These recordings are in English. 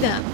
them.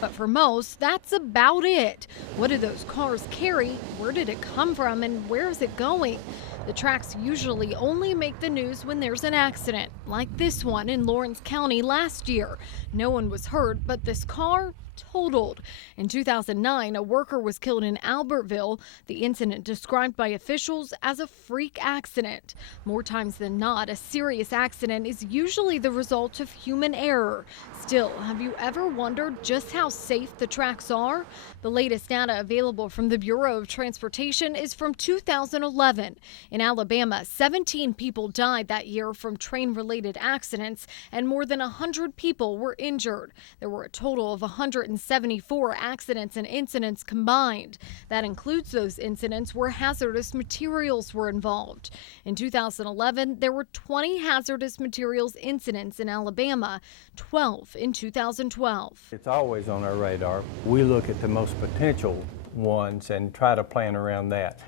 But for most, that's about it. What do those cars carry? Where did it come from? And where is it going? The tracks usually only make the news when there's an accident, like this one in Lawrence County last year. No one was hurt, but this car totaled. In 2009, a worker was killed in Albertville. The incident described by officials as a freak accident. More times than not, a serious accident is usually the result of human error. Still, have you ever wondered just how safe the tracks are? The latest data available from the Bureau of Transportation is from 2011. In Alabama, 17 people died that year from train-related accidents, and more than 100 people were injured. There were a total of 174 accidents and incidents combined. That includes those incidents where hazardous materials were involved. In 2011, there were 20 hazardous materials incidents in Alabama, 12 in 2012. It's always on our radar. We look at the most potential ones and try to plan around that.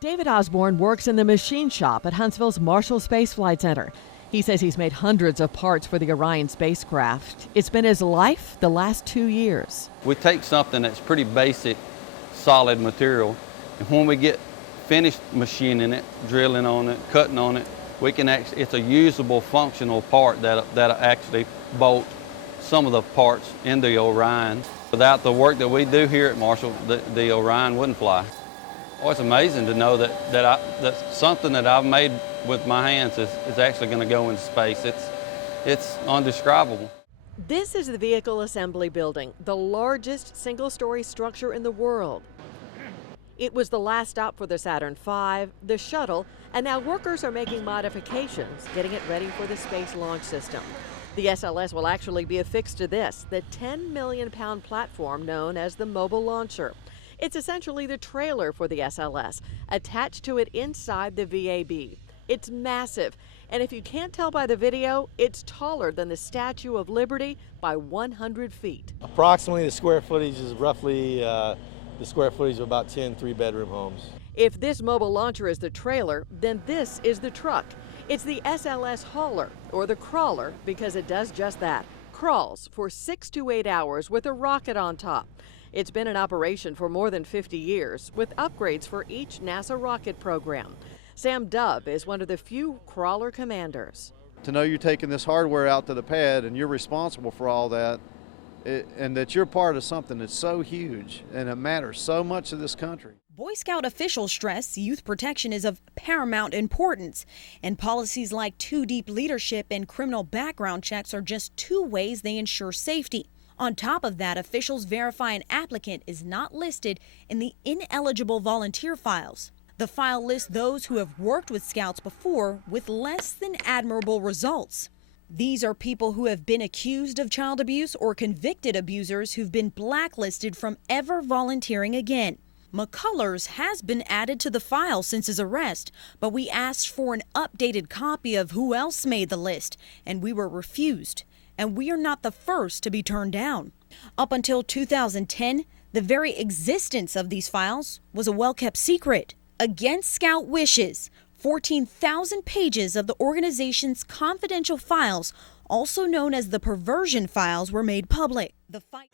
David Osborne works in the machine shop at Huntsville's Marshall Spaceflight Center. He says he's made hundreds of parts for the Orion spacecraft. It's been his life the last 2 years. We take something that's pretty basic, solid material, and when we get finished machining it, drilling on it, cutting on it, we can actually, it's a usable, functional part that'll actually bolt some of the parts in the Orion. Without the work that we do here at Marshall, the Orion wouldn't fly. Oh, it's amazing to know that something that I've made with my hands is actually going to go into space. It's undescribable. This is the Vehicle Assembly Building, the largest single-story structure in the world. It was the last stop for the Saturn V, the shuttle, and now workers are making modifications, getting it ready for the Space Launch System. The SLS will actually be affixed to this, the 10 million pound platform known as the Mobile Launcher. It's essentially the trailer for the SLS, attached to it inside the VAB. It's massive, and if you can't tell by the video, it's taller than the Statue of Liberty by 100 feet. Approximately the square footage is roughly the square footage of about 10 three-bedroom homes. If this mobile launcher is the trailer, then this is the truck. It's the SLS hauler, or the crawler, because it does just that. Crawls for 6 to 8 hours with a rocket on top. It's been in operation for more than 50 years, with upgrades for each NASA rocket program. Sam Dubb is one of the few crawler commanders. To know you're taking this hardware out to the pad and you're responsible for all that, and that you're part of something that's so huge and it matters so much to this country. Boy Scout officials stress youth protection is of paramount importance, and policies like too deep leadership and criminal background checks are just two ways they ensure safety. On top of that, officials verify an applicant is not listed in the ineligible volunteer files. The file lists those who have worked with Scouts before with less than admirable results. These are people who have been accused of child abuse or convicted abusers who've been blacklisted from ever volunteering again. McCullers has been added to the file since his arrest, but we asked for an updated copy of who else made the list, and we were refused. And we are not the first to be turned down. Up until 2010, the very existence of these files was a well-kept secret. Against Scout wishes, 14,000 pages of the organization's confidential files, also known as the perversion files, were made public. The fight